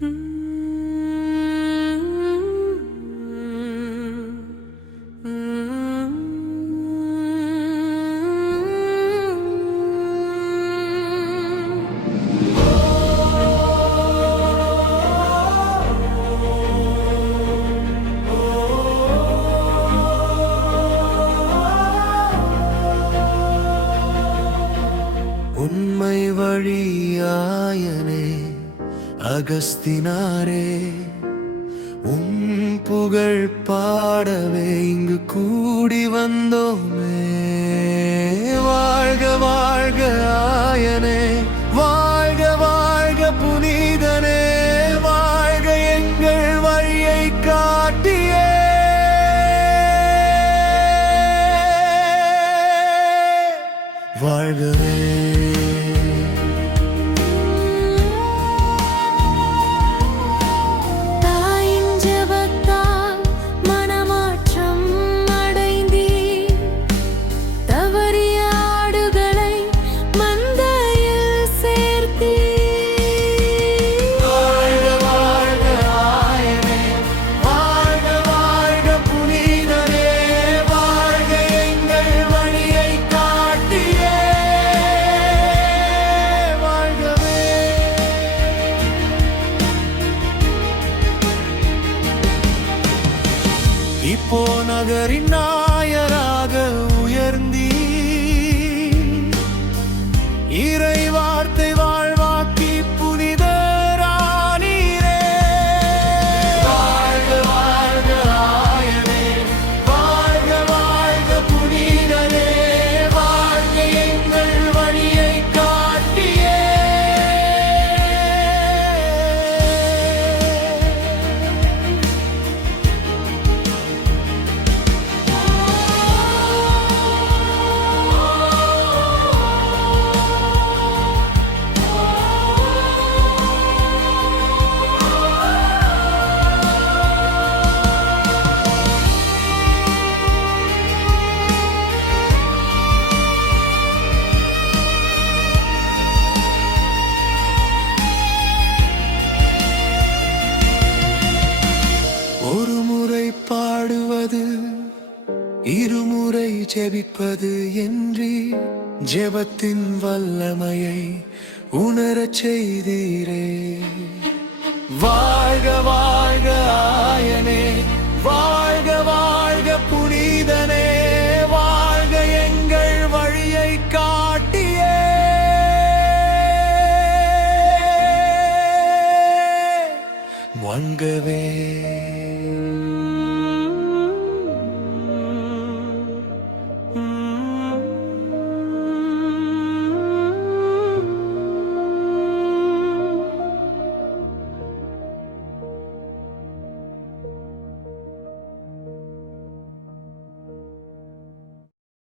உண்மை வழியாயனே அகஸ்தினாரே, புகழ் பாடவே இங்கு கூடி வந்தோமே. வாழ்க வாழ்க ஆயனே, வாழ்க வாழ்க புனிதனே, வாழ்க எங்கள் வழியை காட்டியே. வாழ்கவே இப்போ நகரின் நாயராக உயர்ந்தீ, இறை வார்த்தை வாழ்வாக்கி புனிதரானீரே. வாழ்க வாழ்க ஆயனே, வாழ்க வாழ்க புனிதனே, வாழ்க எங்கள் வழியை காட்டியே. ஒரு முறை பாடுவது இருமுறை ஜெபிப்பது என்றி ஜெபத்தின் வல்லமையை உணரச் செய்தீரே. வாழ்க வாழ்க ஆயனே, வாழ்க வாழ்க புனிதனே, வாழ்க எங்கள் வழியை காட்டியே. வணங்கவே